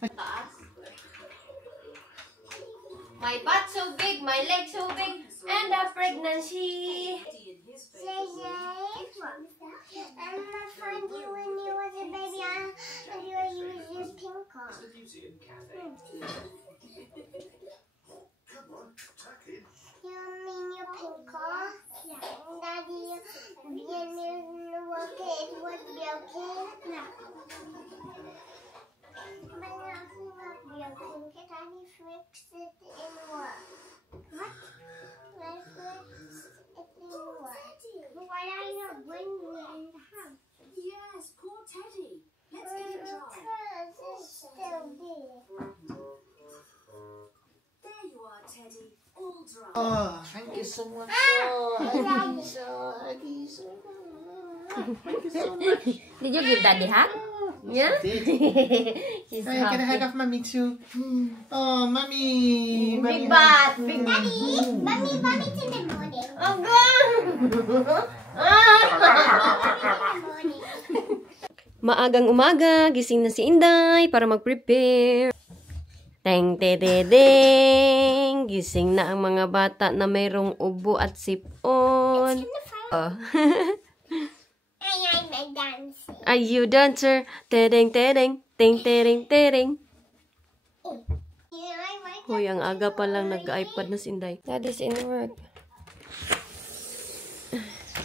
My butt so big, my leg so big, and a pregnancy. I'm not find you when you was a baby and you were using pink car. You mean your pink car? Yeah. Daddy, when you work it was broken? Yeah. But now it's not broken. Daddy fixed it in work. What? Let's fix it in work. But why are you not bringing it in the house? Yes, poor Teddy. Let's get it dry. Because it's still there. There you are, Teddy. All dry. Oh, thank you so much. Oh, Huggy so much. Thank you so much. Did you give Daddy hug? Yeah? He's Hey, can I hug off Mommy too? Oh, Mommy. Big butt. Big Daddy, mommy's in the morning. Oh, God. Maagang umaga, gising na si Inday para mag-prepare. Teng te de deng. Gising na ang mga bata na mayroong ubo at sipon. Oh. I'm a dancer. Are you dancer? Tedeng tedeng, teng tedeng tedeng. Hoy, ang aga pa lang nag-iPad na si Inday. That is in work.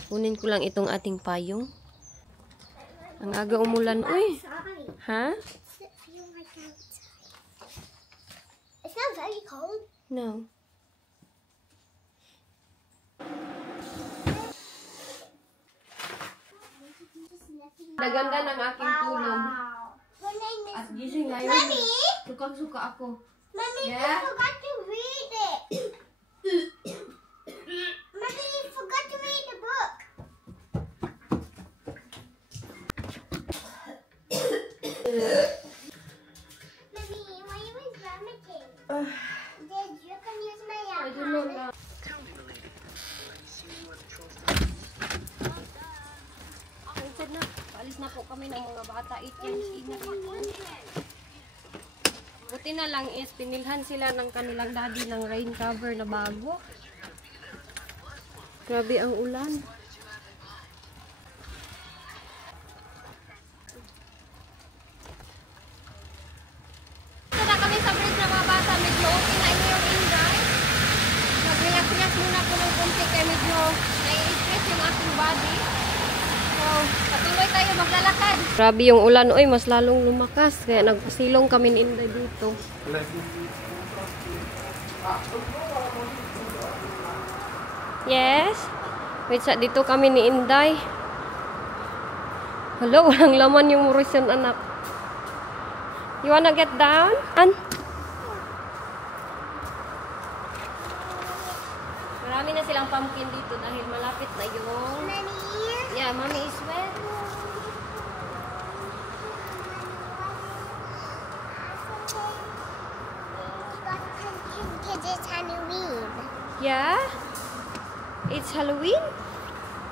Kunin ko lang itong ating payong. Ang aga umulan. Uy. Ha? It's not very cold. No. Naganda ng aking tulog. At gising ngayon. Mommy? Sukang-suka ako. Mommy, Yeah? you forgot to read it. Mommy, you forgot to read the book. Mommy, why are you vomiting? Did you can use my I don't know now. Instead na, paalis na po kami ng mga bata. Ingat. Buti na lang is pinilhan sila ng kanilang daddy ng rain cover na bago. Grabe ang ulan. Na kami sa bridge na mga bata, medyo okay na ito yung Inday. Nag-relax muna ko ng konti kaya medyo nai-stress yung aking body. So, patuloy tayo maglalakad. Grabe yung ulan, oy, mas lalong lumakas. Kaya nagpasilong kami ni Inday dito. Yes? Wait, sa dito kami ni Inday. Hello, walang laman yung Mauritian anak. You wanna get down? Marami na silang pumpkin dito dahil malapit na yung... Mommy? Yeah, Mommy is wet. Because it's Halloween. Yeah? It's Halloween?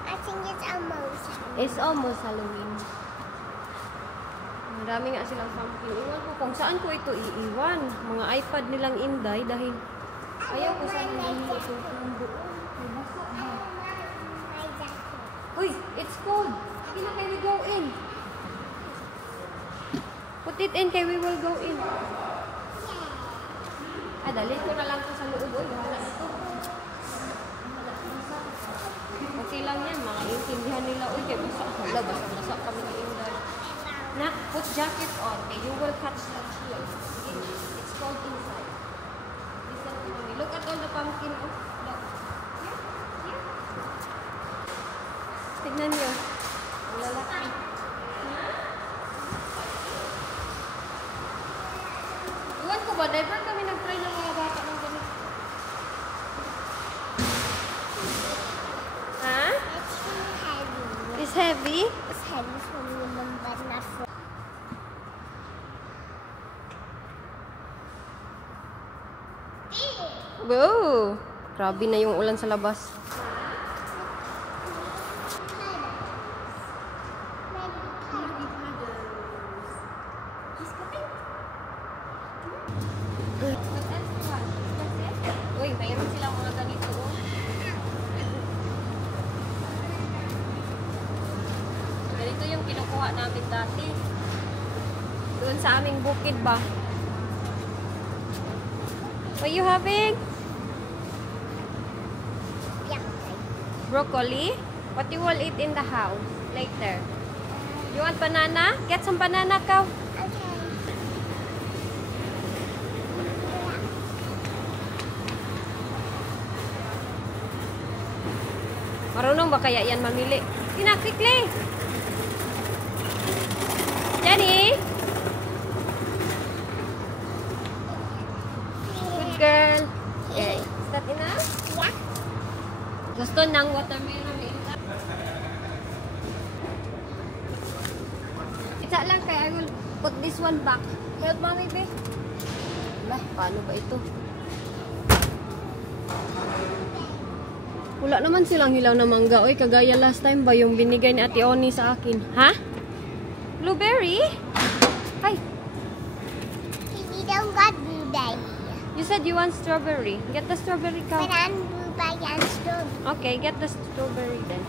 I think it's almost Halloween. It's almost Halloween. Marami nga silang pumpkin. Iwan ko kung saan ko ito iiwan. Mga iPad nilang Inday dahil ayaw ko sana nahihilo ito ng buo. Uy, it's cold. Sige na kayo, we go in. Put it in kay we will go in. Dalhin ko na lang ito sa loob. Uy, wala ito. Okay lang yan. Makaintindihan nila. Uy, kaya basa kami ni Inday. Nak, put jacket on. Okay, you will catch the chill. It's cold inside. Listen to me. Look at all the pumpkin. Oh, look. Here. Tignan nyo. Ang lalaki. Iwan ko ba? Never kami nag-try ng mga bata ng ganito. Ha? It's heavy. It's heavy? It's heavy for me, but not for... Wow! Grabe na yung ulan sa labas. dati. Doon sa aming bukid ba? What are you having? Broccoli? What you will eat in the house later? You want banana? Get some banana, Kaw. Marunong ba kaya yan mamili? Tina, quickly! Jenny! Good girl. Okay. Is that enough? Yeah. Gusto ng watermelon. Isa lang kaya I will put this one back. Help mommy, be. Wala, paano ba ito? Wala naman silang hilaw na mangga. Oy, kagaya last time ba yung binigay ni Ate Oni sa akin? Ha? Blueberry? Hi. We don't got blueberry. You said you want strawberry. Get the strawberry, But Kaw. I'm blueberry and strawberry. Okay, get the strawberry then.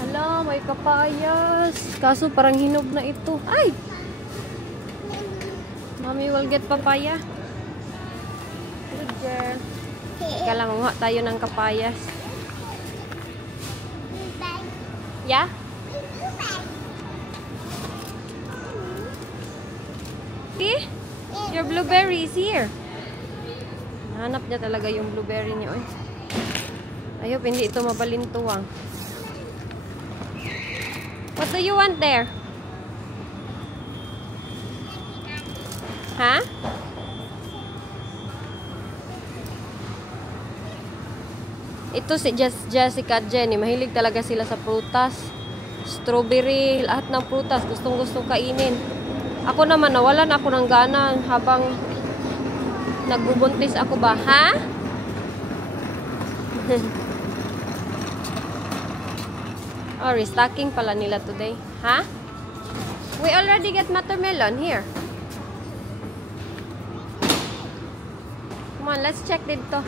Hala, may kapayas. Kaso parang hinog na ito. Ay! Mommy will get papaya. Good girl. Teka lang, mamuha tayo ng kapayas. Blueberry. Yeah? See? Your blueberry is here. Hanap niya talaga yung blueberry niya. Oy. Ayop, hindi ito mabalintuwang. What do you want there? Ha? Ito si Jessica at Jenny. Mahilig talaga sila sa prutas. Strawberry, lahat ng prutas. Gustong-gustong kainin. Ako naman, nawalan ako ng gana habang nagbubuntis ako ba? Ha? Oh, restocking pala nila today. Ha? We already get watermelon here. Come on, let's check dito.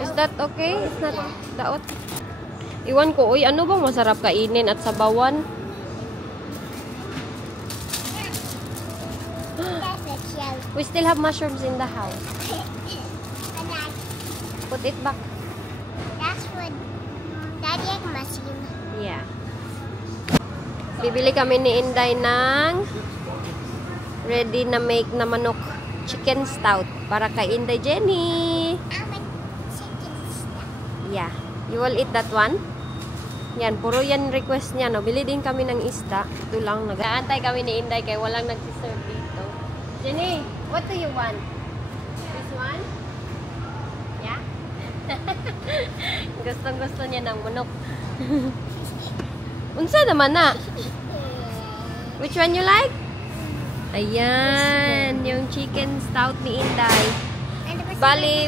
Is that okay? It's not daot. Iwan ko, uy, ano bang masarap kainin at sabawan? That's a shell. We still have mushrooms in the house. And Put it back. that's what Daddy egg machine. Yeah. Bibili kami ni Inday ng ready na make na manok chicken stout para kay Inday Jenny. I'm a chicken stuff. Yeah. You will eat that one? Yan, puro yan request niya, no? Bili din kami ng isda. Ito lang, nag-aantay kami ni Inday kaya walang nagsiserve dito. Jenny, what do you want? This one? Yeah? Gustong-gusto niya ng manok. Unsa naman na? Which one you like? Ayan, yung chicken stout ni Inday. Bali,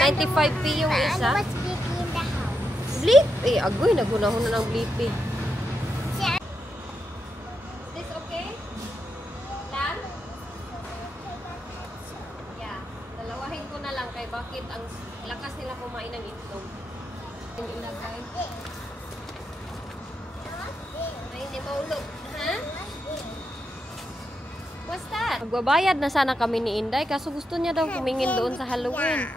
95p yung isa. What's big in the house? Bleep? Eh, agoy, nagunahon na ng bleep eh. Yeah. Is this okay? Lang? Yeah. Dalawahin ko na lang kay bakit ang lakas nila kumain ng itlog. Yung ilagay. Ay, hindi maulog. Ha? What's that? Magbabayad na sana kami ni Inday kaso gusto niya daw kumingin doon sa Halloween.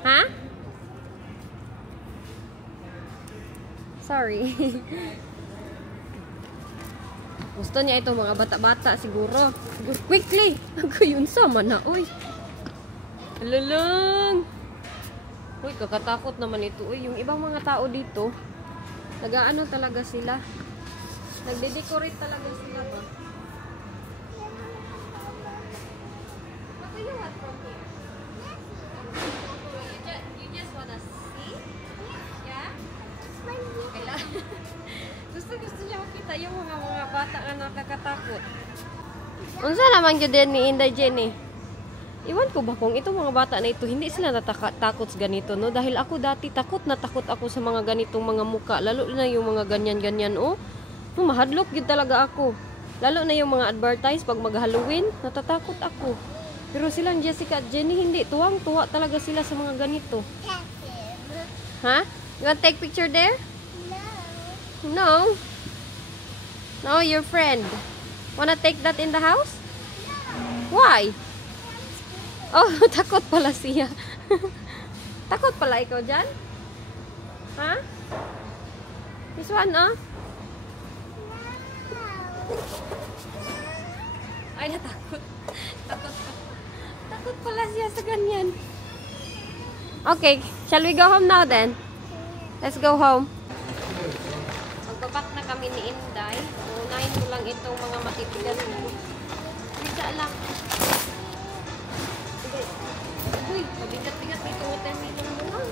Ha? Sorry. Gusto niya itong mga bata-bata siguro. Quickly! Ako yun sama na. Uy! Alalang! Uy, kakatakot naman ito. Uy, yung ibang mga tao dito, nag-aano talaga sila. Nagde-decorate talaga sila ba? What do you want from here? You just wanna see? Yeah? Kailangan. Gusto niya makita yung mga bata na nakakatakot. Unsa naman yun din ni Inday Jenny? Iwan ko ba kung itong mga bata na ito, hindi sila natakot sa ganito, no? Dahil ako dati takot ako sa mga ganitong mga muka. Lalo na yung mga ganyan-ganyan, oh. Mahadlok yun talaga ako. Lalo na yung mga advertise pag mag-Halloween, natatakot ako. Pero silang Jessica at Jenny, hindi. Tuwang-tuwa talaga sila sa mga ganito. Ha? You want to take picture there? No. No, your friend. Wanna take that in the house? Why? Oh, takot pala siya. Takot pala ikaw dyan? Ha? This one, oh? Ay, natakot. Takot pala siya sa ganyan. Okay, shall we go home now then? Let's go home. Magbabak na kami ni Inday. Unahin ko lang itong mga matitigan ko. Bisa lang. Uy, mabigat-bigat dito ng terminal mo lang.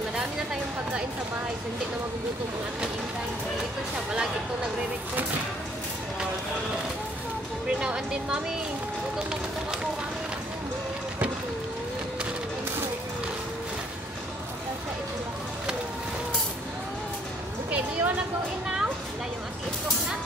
Marami na tayong pagkain sa bahay, so hindi na magugutom ang ating Inday. Ito siya, palagi ito nagre-request. Every now and then, Mami, gutom na gutom ako, Mami. Okay, do you wanna go in now? Wala yung ating itlog na.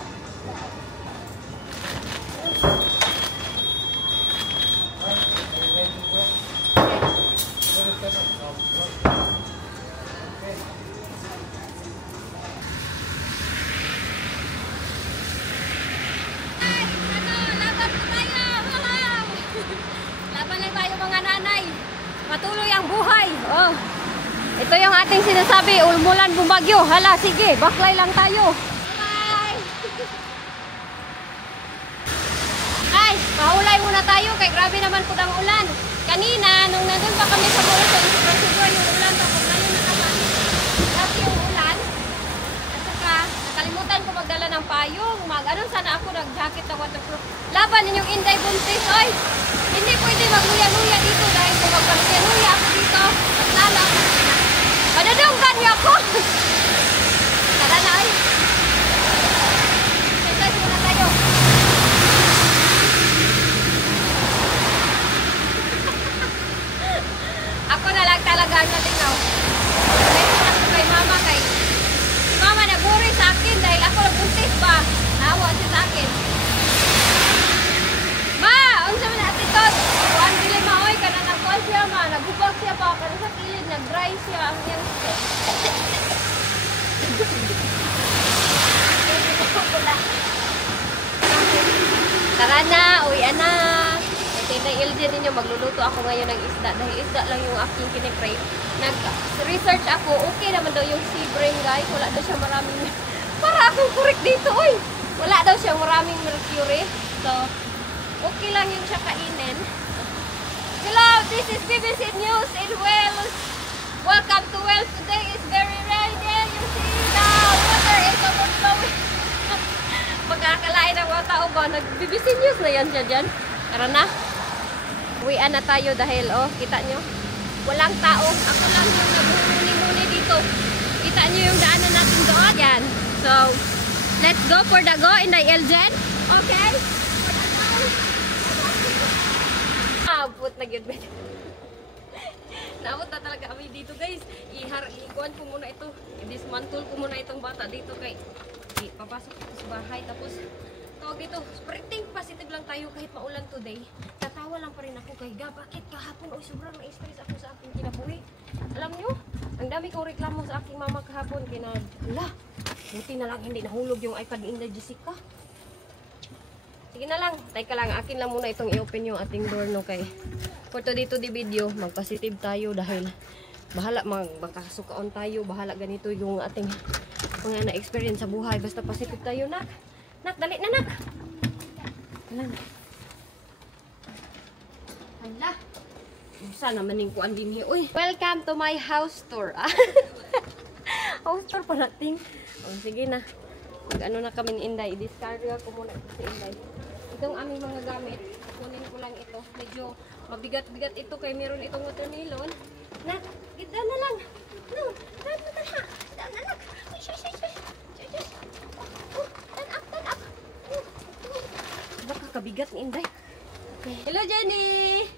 Patuloy ang buhay. Oh. Ito yung ating sinasabi, umulan, bumagyo. Hala, sige, baklay lang tayo. Bye! Ay, mahulay muna tayo kay grabe naman po ang ulan. Kanina, nung nandun pa kami sa mall sa Insiguro, yung ulan tapos ngayon na naman. Grabe yung ulan. At saka, nakalimutan ko magdala ng payong. Ano, sana ako nag-jacket na waterproof. Laban ninyong Inday buntis, oy! Hindi pwede magluya-luya dito dahil kung magluya-luya ako dito, matlala ako. Madadunggan niyo ako! Tara na, ay! Exercise muna tayo. Ako na lang talaga ang nalingaw. Message ako kay mama kay si mama naguri sa akin dahil ako nagbuntis ba? Naawa siya sa akin. Ma! Unsa man natin to? Kuan dili maoy kana nagkuan siya ma, naghubag siya pa kana sa kilid, nag-dry siya ang iyang Tara na, uwian na. Ito na LJ ninyo, magluluto ako ngayon ng isda dahil isda lang yung aking kinikrave. Nag-research ako, okay naman daw yung sea brain guys, wala daw siya maraming para akong correct dito, oy. Wala daw siya maraming mercury. So, okay lang yung siya kainin. Hello, this is BBC News in Wales. Welcome to Wales. Today is very rainy. You see the water is overflowing. Magkakalain ng mga tao ba? Nag-BBC News na yan siya dyan. Tara na. Uwian na tayo dahil, oh, kita nyo. Walang tao. Ako lang yung nagmumuni-muni dito. Kita nyo yung daanan natin doon. Yan. So, let's go for the go in the Elgen. Okay? Abot na gid. Naabot na talaga kami dito guys. Ikuan ko muna ito. I-dismantle ko muna itong bata dito kay papasok ito sa bahay. Tapos tawag dito, sprinting positive lang tayo kahit maulan today. Tatawa lang pa rin ako kay bakit kahapon sobrang na-stress ako sa aking kinabuhi. Alam nyo, ang dami kong reklamo sa aking mama kahapon. Hala, buti na lang hindi nahulog yung iPad ni Inday Jessica. Sige na lang, teka lang, akin lang muna itong i-open yung ating door no kay for today to the video, mag-positive tayo dahil bahala magkakasukaon tayo, bahala ganito yung ating mga na-experience sa buhay, basta positive tayo nak. Nak, dali na nak. Hala. Hala. Sana maning kuan din hi. Uy, welcome to my house tour. House tour pa natin. Oh, sige na. Mag-ano na kami ni Inday. I-discard ko muna si Inday. Itong aming mga gamit, kunin ko lang ito. Medyo mabigat-bigat ito kay meron itong watermelon. Na, gita na lang. No. Tanha. Anak. Shush. Tan up. Baka kabigat ni Inday. Okay. Hello, Jenny.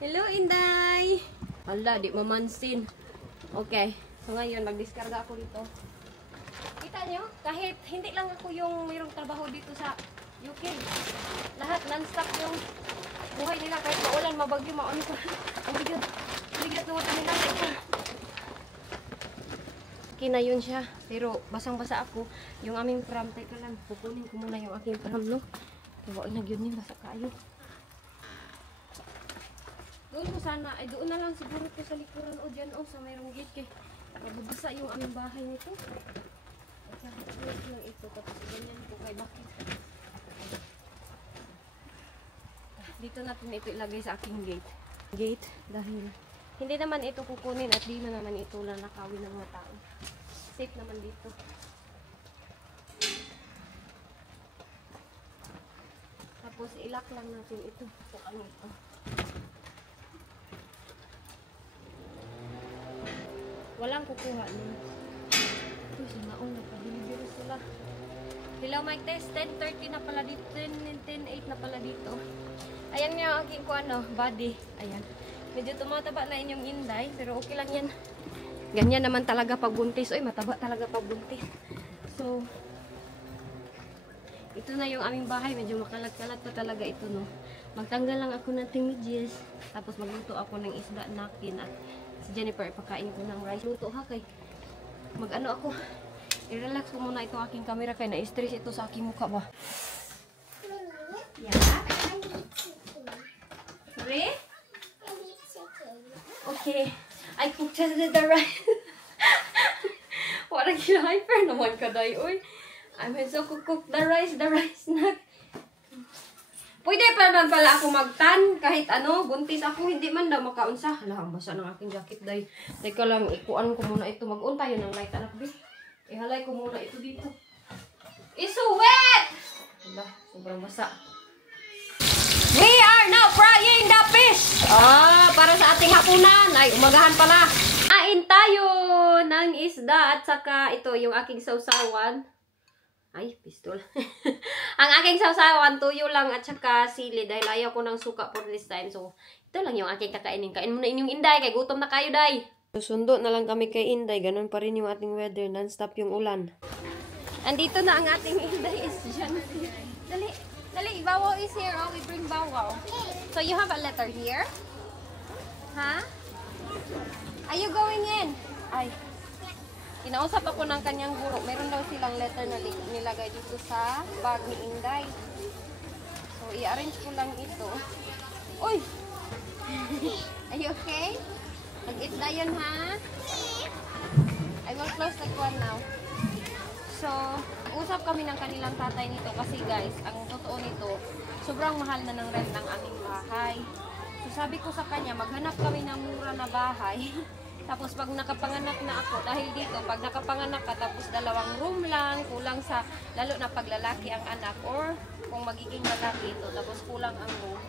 Hello, Inday. Hala, di mamansin. Okay. So, ngayon, mag-diskarga ako dito. Kita nyo, kahit hindi lang ako yung mayroong trabaho dito sa UK. Lahat, non-stop yung buhay nila. Kahit maulan, mabagyo, mauni pa. Ang bigat. Bigat naman nila. Okay na yun siya. Pero, basang-basa ako. Yung aming pram, teka lang, pupunin ko muna yung aking pram, no? Kaya, na yun basa kayo. Doon ko sana, ay doon na lang siguro ko sa likuran o dyan o sa mayroong gate kay nakabubasa yung aming bahay nito. At saka close lang ito tapos ganyan ko kay bakit. Dito natin ito ilagay sa aking gate dahil hindi naman ito kukunin at di naman ito lanakawin ng mga tao. Safe naman dito. Tapos ilak lang natin ito. Ito ang ito. Walang kukuha nun. Ito, sinaon na. Pabilibiro sila. Hello, mic test. 10:30 na pala dito. 10:08 na pala dito. Ayan nga ang aking body. Ayan. Medyo tumataba na inyong Inday. Pero okay lang yan. Ganyan naman talaga pag buntis. Uy, mataba talaga pag buntis. So, ito na yung aming bahay. Medyo makalat-kalat pa talaga ito, no. Magtanggal lang ako ng timidyes. Tapos magluto ako ng isda nakin at si Jennifer, ipakain ko ng rice. Luto ha kay mag-ano ako. I-relax ko muna itong aking camera kay na-stress ito sa aking mukha ba. Yeah. Sorry? Okay. I cooked the rice. Wala hyper naman ka day. Uy. I'm so cook the rice na. Pwede pa naman pala ako magtan, kahit ano, buntis ako, hindi man daw makaunsa. Hala, ang basa ng aking jacket, day. Teka lang, ikuan ko muna ito. Mag-on tayo ng light, anak, be. Ihalay ko muna ito dito. It's so wet! Hala, sobrang basa. We are now frying the fish! Para sa ating hapunan. Ay, umagahan pala. Kain tayo ng isda at saka ito, yung aking sausawan. Ay, pistol. Ang aking sausawan, tuyo lang at saka sili dahil ayaw ko ng suka for this time. So, ito lang yung aking kakainin. Kain muna inyong Inday, kay gutom na kayo, day. Susundo na lang kami kay Inday. Ganun pa rin yung ating weather. Non-stop yung ulan. Andito na ang ating Inday is dyan. Dali, Bawaw is here. Oh, we bring Bawaw. So, you have a letter here? Huh? Are you going in? Ay. Kinausap ako ng kanyang guro. Meron daw silang letter na nilagay dito sa bag ni Inday. So, i-arrange ko lang ito. Uy! Are you okay? Mag-eat na yun, ha? I will close that one now. So, usap kami ng kanilang tatay nito kasi guys, ang totoo nito, sobrang mahal na ng rent ng aming bahay. So, sabi ko sa kanya, maghanap kami ng mura na bahay. Tapos pag nakapanganak na ako, dahil dito, pag nakapanganak ka, tapos 2 room lang, kulang sa, lalo na pag lalaki ang anak, or kung magiging lalaki ito, tapos kulang ang room,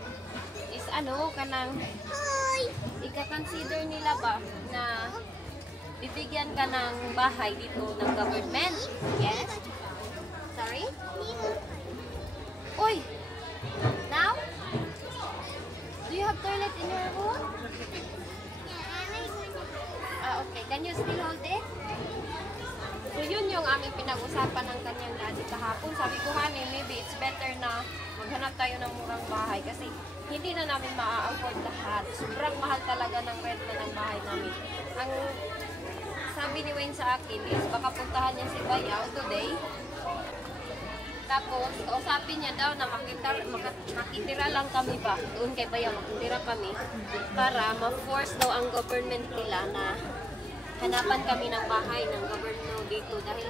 is kanang, ika-consider nila ba, na bibigyan ka ng bahay dito ng government. Yes? Sorry? Uy! Now? Do you have toilet in your room? Okay. Can you still hold it? So, yun yung aming pinag-usapan ng kanyang daddy kahapon. Sabi ko, honey, maybe it's better na maghanap tayo ng murang bahay kasi hindi na namin maa-afford lahat. Sobrang mahal talaga ng rent na ng bahay namin. Ang sabi ni Wayne sa akin is baka puntahan niya si Bayaw today. Tapos, kausapin niya daw na makitira lang kami ba? Doon kay Bayaw, makitira kami. Para ma-force daw ang government nila na hanapan kami ng bahay ng government dito. Dahil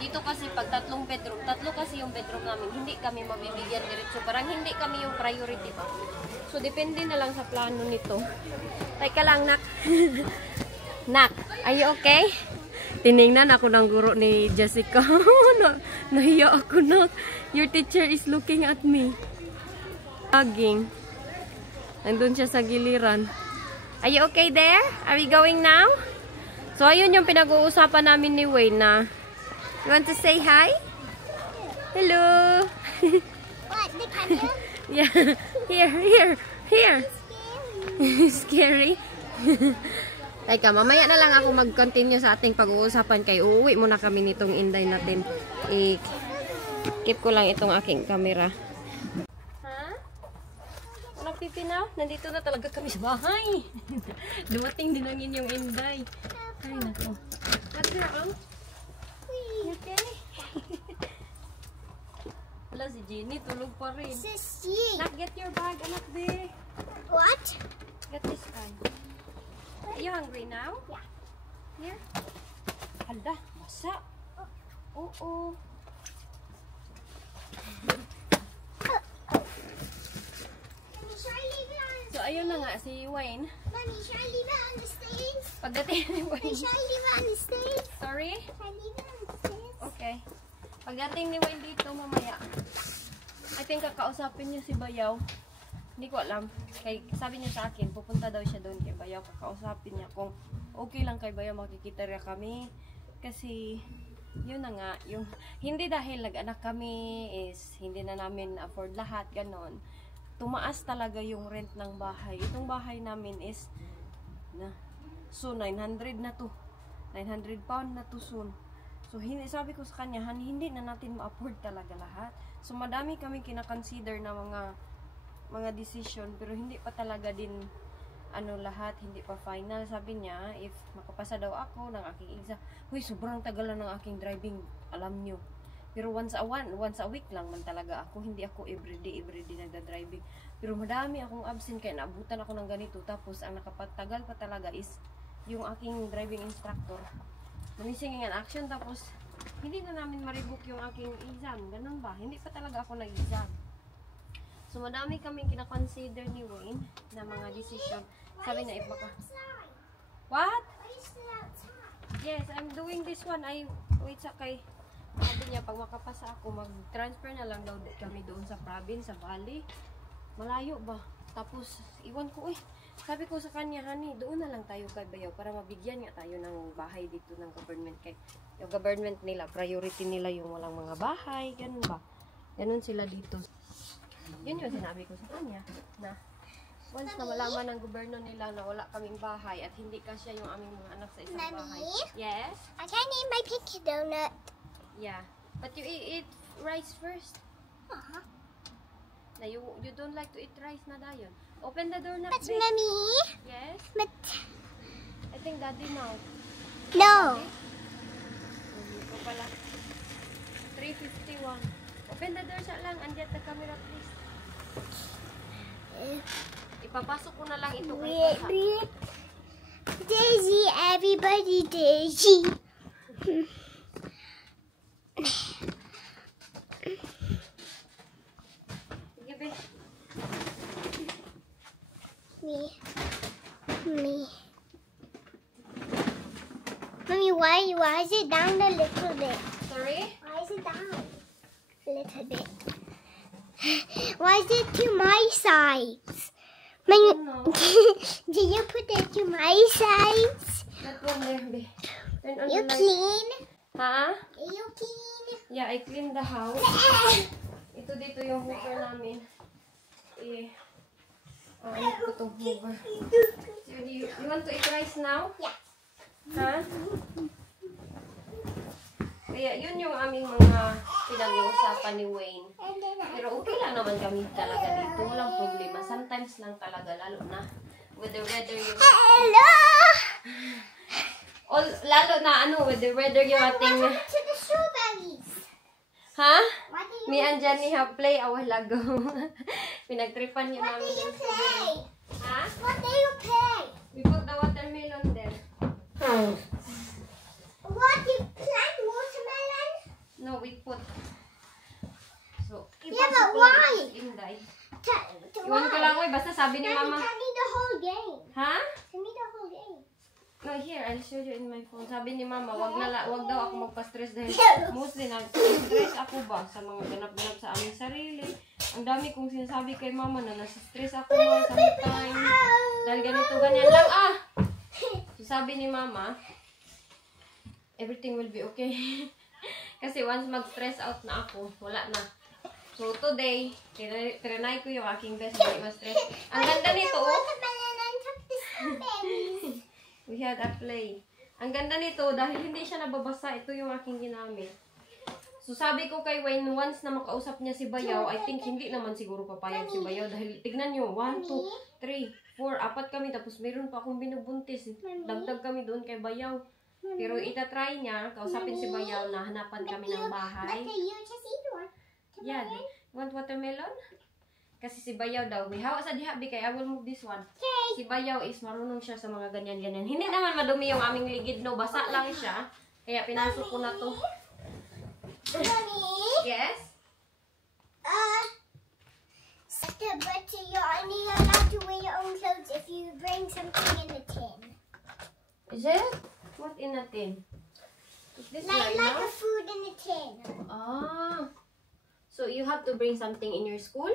dito kasi pag 3 bedroom, 3 kasi yung bedroom namin, hindi kami mabibigyan diretso. Parang hindi kami yung priority ba? So, depende na lang sa plano nito. Teka lang, Nak. Nak, are you okay? Tiningnan ako ng guro ni Jessica. Nahiya ako na. Your teacher is looking at me. Hugging. Nandun siya sa giliran. Are you okay there? Are we going now? So, ayun yung pinag-uusapan namin ni Wayne na, you want to say hi? Hello! What? The camera? Yeah. Here. Scary. Teka, mamaya na lang ako mag-continue sa ating pag-uusapan kay uuwi muna kami nitong Inday natin. Keep ko lang itong aking camera. Ha? Walang pipinaw? Nandito na talaga kami sa bahay. Dumating din ang inyong Inday. Ay, nako. What's wrong? You okay? Wala si Jenny, tulog pa rin. Sissy. Nak, get your bag, anak be. What? Get this kind. Are you hungry now? Yeah. Here? Hala, masa. Oo. Mommy, should I leave it on? So, ayun na nga, si Wayne. Mommy, should I leave it on the stage? Pagdating ni Mommy, Wayne. should I leave it on the stage? Sorry? Should I leave it on the stage? Okay. Pagdating ni Wayne dito mamaya, I think kakausapin niya si Bayaw. Hindi ko alam. Sabi niya sa akin, pupunta daw siya doon kay Bayaw. Kakausapin niya kung okay lang kay Bayaw, makikita rin kami. Kasi, yun na nga, yung, hindi dahil nag-anak kami is hindi na namin afford lahat, ganon. Tumaas talaga yung rent ng bahay. Itong bahay namin is, so 900 na to. 900 pound na to soon. So, sabi ko sa kanya, hindi na natin ma-afford talaga lahat. So, madami kami kina-consider na mga decision, pero hindi pa talaga din lahat, hindi pa final. Sabi niya, if makapasa daw ako ng aking exam, huy, sobrang tagal na ng aking driving, alam nyo. Pero once a week lang man talaga ako, hindi ako everyday nagda-driving. Pero madami akong absent, kaya naabutan ako ng ganito. Tapos, ang nakapatagal pa talaga is yung aking driving instructor. Missing in action, tapos hindi na namin ma-rebook yung aking exam. Ganun ba? Hindi pa talaga ako nag-exam. So, madami kaming kina-consider ni Wayne na mga decision. Sabi niya, What? Are you still outside? Yes, I'm doing this one. Wait sa kay, sabi niya, pag makapasa ako, mag-transfer na lang daw kami doon sa province, sa Bali. Malayo ba? Tapos, iwan ko, sabi ko sa kanya, honey, doon na lang tayo kay Bayaw para mabigyan nga tayo ng bahay dito ng government. Kay yung government nila, priority nila yung walang mga bahay, ganun ba? Ganun sila dito. Yun yung sinabi ko sa kanya, na once na malaman ng gobyerno nila na wala kaming bahay at hindi kasya yung aming mga anak sa isang bahay. Mommy? Yes? I can't eat my pink donut. Yeah. But you eat rice first. Na you don't like to eat rice na dayon. Open the door na. But Mommy? Yes? But I think daddy now. no. Ito pala. 3:51. Open the door siya lang. Andiyan the camera, please. Ipapasok ko na lang ito kay Papa. Daisy, everybody Daisy. Sige, be. Me. Mommy, why is it down a little bit? Sorry? Why is it down a little bit? Why is it to my size? Did you put it to my size? That one there, be. Turn on You the light. clean? Ha? You clean? Yeah, I cleaned the house. Ito dito yung hoover namin. Ano ko itong hoover. So, you want to eat rice now? Yeah. Ha? Kaya yun yung aming mga pinag-uusapan ni Wayne. Pero okay lang naman kami talaga dito. Walang problema. Sometimes lang talaga, lalo na with the weather yung... Hello! Lalo na with the weather yung ating... What happened to the strawberries? Ha? What do you Me and Jenny have play a while ago. Pinagtripan yun What do namin. you play? Ha? What do you play? We put the watermelon there. What you plant watermelon? No, we put. So, Yeah, but ipasok ko why? lang ito, Inday. Iwan ko lang, basta sabi ni Mommy, Mama. tell me the whole game. Ha? Tell me the whole game. No, here, I'll show you in my phone. Sabi ni Mama, wag daw ako magpa-stress dahil mostly nag-stress ako ba sa mga ganap-ganap sa aming sarili. Ang dami kong sinasabi kay Mama na nasa-stress ako mga sometimes. Dahil ganito, ganyan lang. So, sabi ni Mama, everything will be okay. Kasi once mag-stress out na ako, wala na. So today, trinay ko yung aking best na ma-stress. Ang ganda nito, oh. We had a play. Ang ganda nito, dahil hindi siya nababasa, ito yung aking ginamit. So sabi ko kay Wayne, once na makausap niya si Bayaw, I think hindi naman siguro papayag si Bayaw. Dahil tignan nyo, 1, 2, 3, 4, 4 kami. Tapos meron pa akong binubuntis. Dagdag kami doon kay Bayaw. Pero itatry niya, kausapin si Bayaw na hanapan kami ng bahay. Yeah, want watermelon? Kasi si Bayaw daw, hawa sa diha, kaya I will move this one. Si Bayaw is marunong siya sa mga ganyan-ganyan. Hindi naman madumi yung aming ligid, no? Basa lang siya. Kaya pinasok ko na to. Mommy? Yes? But you're only allowed to wear your own clothes if you bring something in a tin. Is it? What in a tin? Is this right Like now? a food in a tin. Ah. So you have to bring something in your school?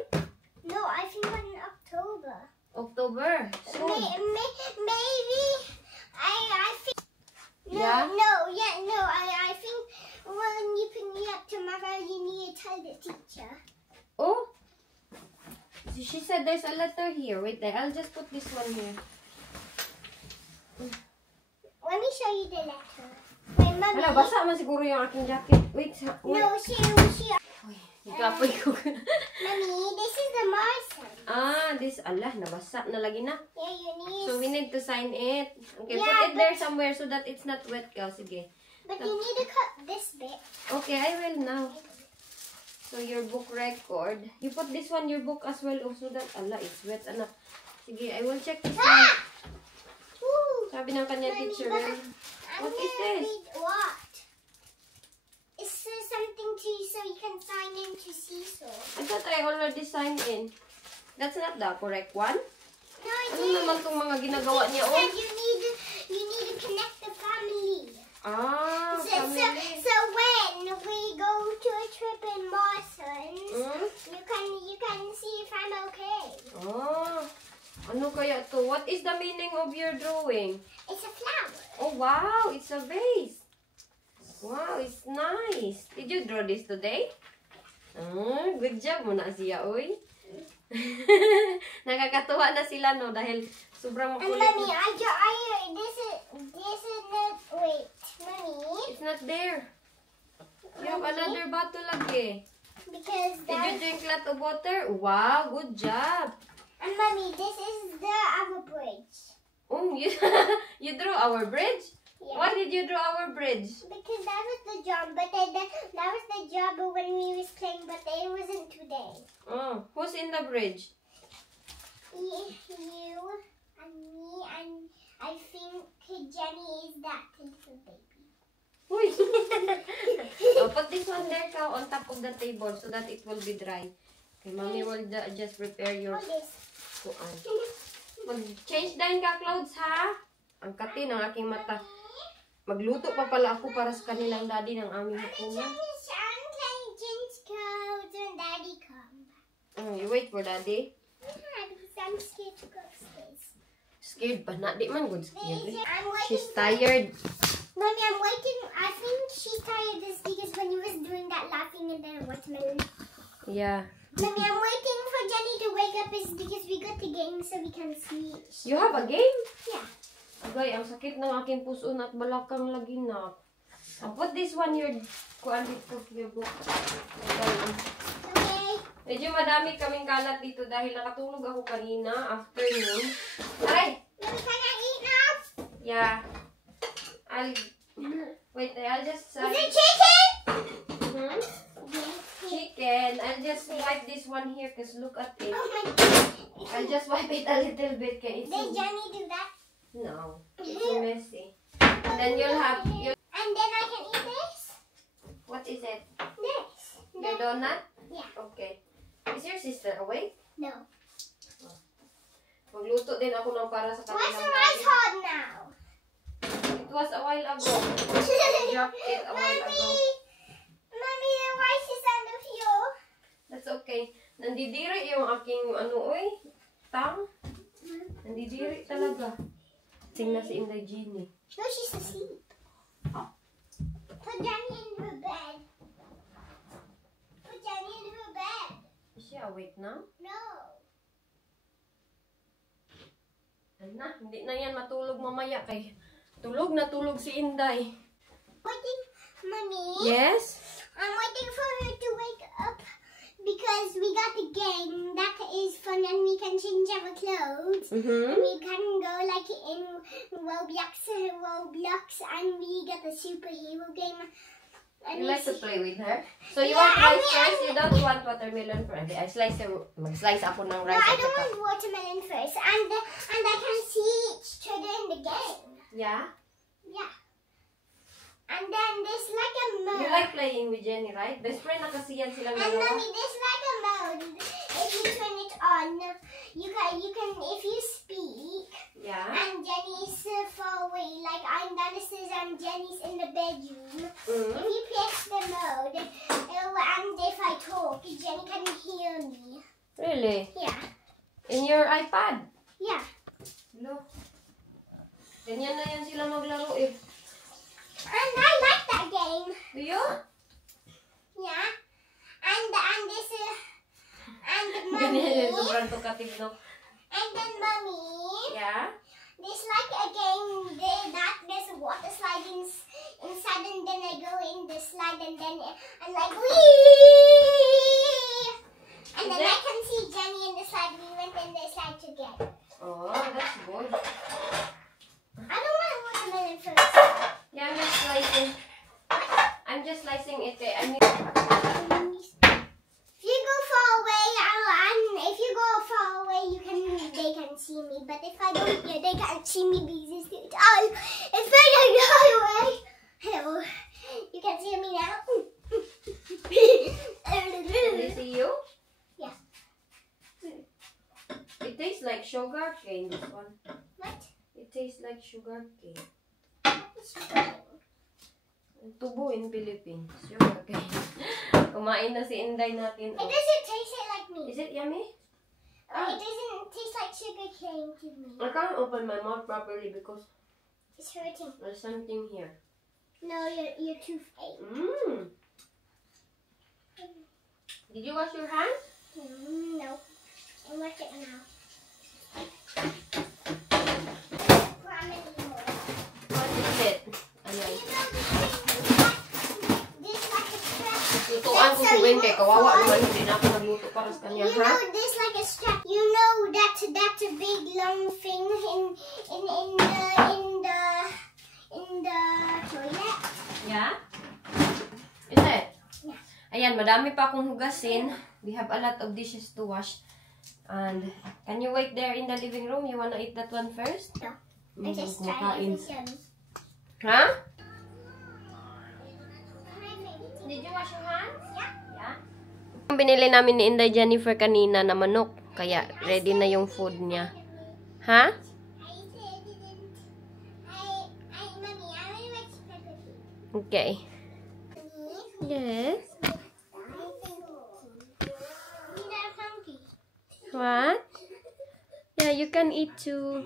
No, I think in October. October. Soon. Maybe I think. No, Yeah? I think when you pick me up tomorrow, you need to tell the teacher. Oh. She said there's a letter here. Wait there. I'll just put this one here. Let me show you the letter. Wait, Mommy. Hala, basa man siguro yung aking jacket. Wait. No, she. Uy, ikapoy ko. Mommy, this is the Marson. This, ala, nabasa na lagi na. Yeah, you need. So we need to sign it. Okay, Yeah, put it there somewhere so that it's not wet, girl. Sige. But you need to cut this bit. Okay, I will now. So your book record. You put this one, your book as well, so that, ala, it's wet, anak. Sige, I will check this one. Woo. Sabi ng kanya Mommy, teacher. but What I'm is gonna this? read what? It's something to so you can sign into Seesaw. I thought I already signed in. That's not the correct one. No, I Ano didn't. naman tong mga ginagawa niya, It oh? said you need to connect the family. Family. So when we go to a trip in Marsons, Hmm? you can see if I'm okay. Ano kaya to? What is the meaning of your drawing? It's a flower. Oh, wow! It's a vase. Wow, it's nice. Did you draw this today? Good job mo na siya, oy. Nakakatuwa na sila, no? Dahil sobrang And makulit. Mommy, this is not, wait, Mommy, It's not there. You have another bottle lagi. because Did you that, drink a lot of water? Wow, good job. and Mommy, this is the other bridge. Oh, you drew our bridge? Yeah. Why did you draw our bridge? Because that was the job, but that was the job when we was playing, but it wasn't today. Oh, who's in the bridge? You and me, and I think Jenny is that little baby. Uy! Oh, put this one there, Kao, on top of the table so that it will be dry. Okay, Mommy will just prepare your What is? kuan. Mag-change din ka clothes, ha? Ang kati ng aking mata. Magluto pa pala ako para sa kanilang daddy ng aming hapunan. I'm playing Jen's codes when Daddy comes. You wait for daddy. Yeah, because I'm scared to go upstairs. Scared ba na? Di man good scared. Eh. I'm waiting. She's tired. Mommy, I'm waiting. I think she's tired this because when you was doing that laughing and then watermelon. Yeah. Mommy, I'm waiting for Jenny to wake up is because we got the game so we can sleep. You have a game? Yeah. Agay, ang sakit ng aking puso at balakang lagi na. Put this one your kuan dito your book. Okay. Medyo madami kaming kalat dito dahil nakatulog ako kanina afternoon. Aray! Mommy, can I eat now? Yeah. I'll just Is it chicken? hmm? Chicken. I'll just wipe this one here because look at it. Oh my God. I'll just wipe it a little bit. It's Did Jenny do that? no, it's so messy. And then you'll have And then I can eat this? what is it? This. Your donut? Yeah. Okay. Is your sister awake? No. Magluto din ako ng para sa Why's the kanilang rice daddy. hard now? It was a while ago. Dropped it a while ago. Mommy, the rice is on the floor. That's okay. Nandidiri yung aking tang. Nandidiri talaga. Sing na si Inday Jeannie. No, she's asleep. Put Jenny in her bed. Put Jenny in her bed. Is she awake now? No. Na, hindi na yan matulog mamaya kay tulog na tulog si Inday. Waiting, Mommy. Yes? I'm waiting for her to wake up because we got the game that is fun and we can change our clothes. And we can go like in Roblox and we get the superhero game. And You we like to see- play with her? So you Yeah, want rice I first? You don't want watermelon first? I slice mag-slice ako ng No, rice I at don't saka. want watermelon first. And I can see each other in the game. Yeah? Yeah. And then there's like a mode. You like playing with Jenny, right? Best friend na kasi yan silang And dalawa. Mommy, there's like a mode. If you turn it on, you can if you speak. Yeah? And Jenny's far away, like I'm downstairs and Jenny's in the bedroom. Mm. If you press the mode, and if I talk, Jenny can hear me. Really? Yeah, In your iPad? yeah. Look. Ganyan na yan sila maglaro eh. And I like that game. Do you? Yeah. And this and Ganyan Mommy, yung sobrang tukative, no? and then Mommy, Yeah? there's like a game that there's a water slide inside, and then I go in the slide, and then I'm like wee, and then I can see Jenny in the slide. We went in the slide together. Oh, that's good. I don't want watermelon first. Yeah, I'm just slicing it. I mean, If you go far away, if you go far away, they can see me. But if I don't, they can't see me because it's if I don't go away, hello, you can see me now. can they see you? Yeah. It tastes like sugar cane, this one. What? It tastes like sugar cane. Tubo in Philippines. Sugar cane. Kumain na si Inday natin. It doesn't taste like me. Is it yummy? It doesn't taste like sugar cane to me. I can't open my mouth properly because It's hurting. there's something here. No, your toothache. Mmm. Did you wash your hands? No. I'll wash it now. What is it? Ayan. Lutuan ko si Gwen kay kawawa naman. Hindi na ako nagluto para sa kanya, You ha? know, there's like a strap. You know that's a big long thing in the toilet. Yeah? Is it? Yeah. Ayan, madami pa akong hugasin. We have a lot of dishes to wash. And can you wait there in the living room? You wanna eat that one first? No. I just tried kumakain. it. It's yummy. Ha? Can I make it? Did you wash your hands? Yeah. Yeah? Binili namin ni Inday Jennifer kanina na manok. Kaya ready na yung food niya. Ha? Mommy, I really like Peppa Pig. Okay. Yes. What? Yeah, you can eat too.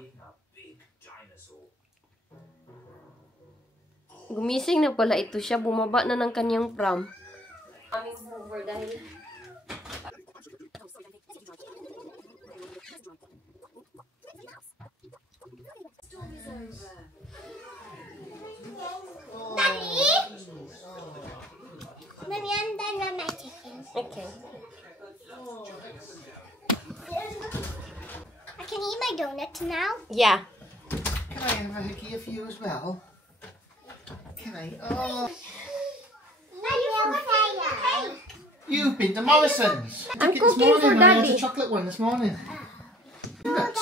Gumising na pala ito siya. Bumaba na ng kanyang pram. Aming Hoover dahil... Daddy? Mommy, I'm done with my chicken. Okay. I can eat my donut now. Yeah. Can I have a cookie for you as well? Can I? Oh, you've been to Morrison's. I I'm took it this cooking for morning. I had Daddy. a chocolate one this morning. Donuts.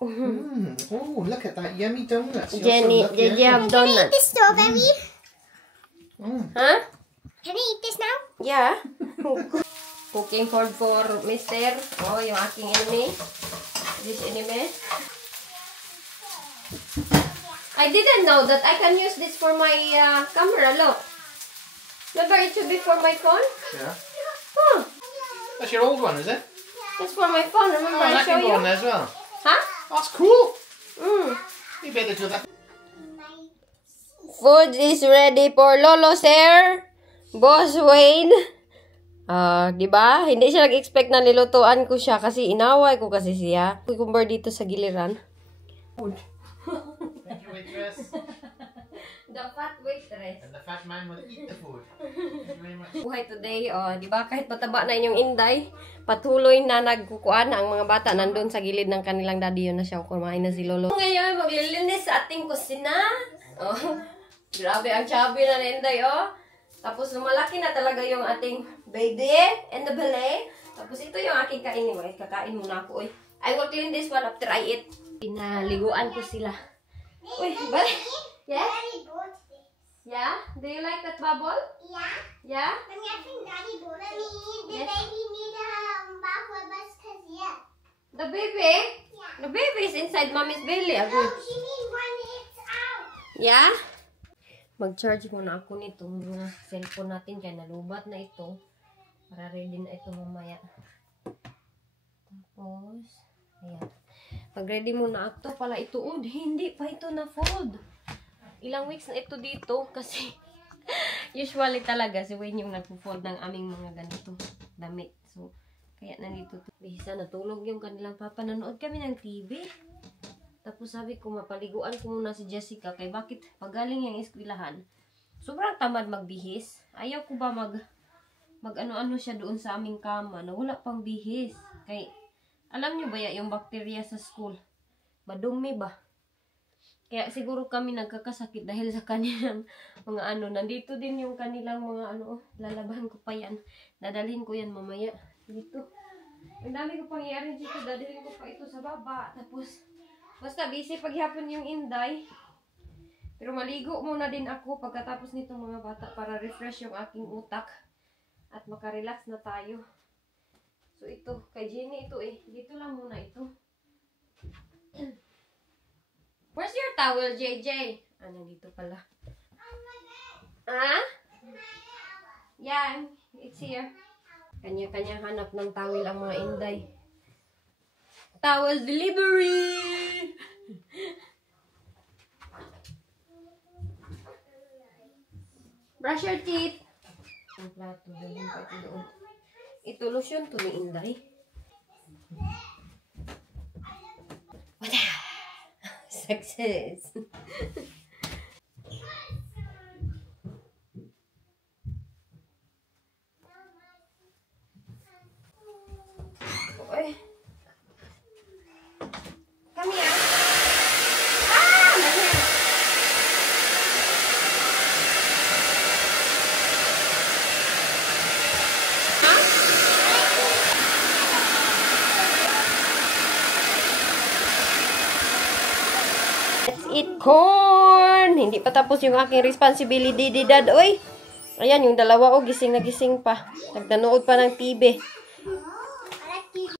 Oh, look at that yummy donuts. You're Jenny, so lucky, did you aren't have Can I eat donuts? the strawberry? Oh. Huh? Can I eat this now? Yeah. Cooking for Mr. Oh, yung aking enemy. This enemy. I didn't know that I can use this for my camera. Look. Remember, it should be for my phone? Yeah. Oh, That's your old one, is it? it's for my phone. Remember, Oh, I that show can go you? on there as well. Huh? That's cool. Mm. You better do that. food is ready for Lolo Sir. Boss Wayne. Di ba? Hindi siya nag-expect na nilutuan ko siya kasi inaway ko kasi siya. Cucumber dito sa giliran. Thank you, waitress. The fat waitress. And the fat man will eat the food. Thank you very much. Buhay today, di ba? Kahit mataba na inyong inday, patuloy na nagkukuan ang mga bata nandun sa gilid ng kanilang daddy. Yun na siya, kumain na si Lolo. Ngayon, maglilinis sa ating kusina. Grabe ang chubby na ni inday, Tapos lumalaki na talaga yung ating baby and the ballet. Tapos ito yung aking kainin. Kakain muna ako, I will clean this one after I eat. Pinaliguan ko sila. Uy, balik. Yes? Daddy bought this. Yeah? Do you like that bubble? Yeah. Yeah? Mommy, I think Daddy bought it. The Yes. baby need a bubble bus because yeah. The baby? Yeah. The baby is inside mommy's belly. No, she needs when it's out. Yeah? Mag-charge muna ako nitong mga cellphone natin kaya nalubat na ito. Para ready na ito mamaya. Tapos, ayan. Pag-ready muna ako pala ito. Hindi pa ito na-fold. Ilang weeks na ito dito kasi usually talaga si Wayne yung nagpo-fold ng aming mga ganito damit. So, kaya nandito to. Bisa natulog yung kanilang papa. Nanood kami ng TV. Tapos sabi ko, mapaliguan ko muna si Jessica. Kay bakit pagaling yung eskwelahan? Sobrang tamad magbihis. Ayaw ko ba mag-ano-ano siya doon sa aming kama na wala pang bihis. Kay, alam nyo ba yung bakterya sa school? Madumi ba? Kaya siguro kami nagkakasakit dahil sa kanilang mga nandito din yung kanilang mga lalabahan ko pa yan. Dadalhin ko yan mamaya. Dito. Ang dami ko pang i-arrange dito. Dadalhin ko pa ito sa baba. Tapos, basta busy paghapon yung inday. Pero maligo muna din ako pagkatapos nitong mga bata para refresh yung aking utak. At makarelax na tayo. So ito, kay Jenny ito Dito lang muna ito. Where's your towel, JJ? Nandito pala. Yeah, it's here. Kanya-kanya hanap ng towel ang mga inday. Towel delivery! Brush your teeth. Ang plato, dalhin pa ito doon. Ito, lotion to ni inday. Success! Oy. Come here. My hair. Let's eat corn. Hindi pa tapos yung aking responsibility, dad. Oy. Ayan, yung dalawa, gising na gising pa. Nagtanood pa ng TV.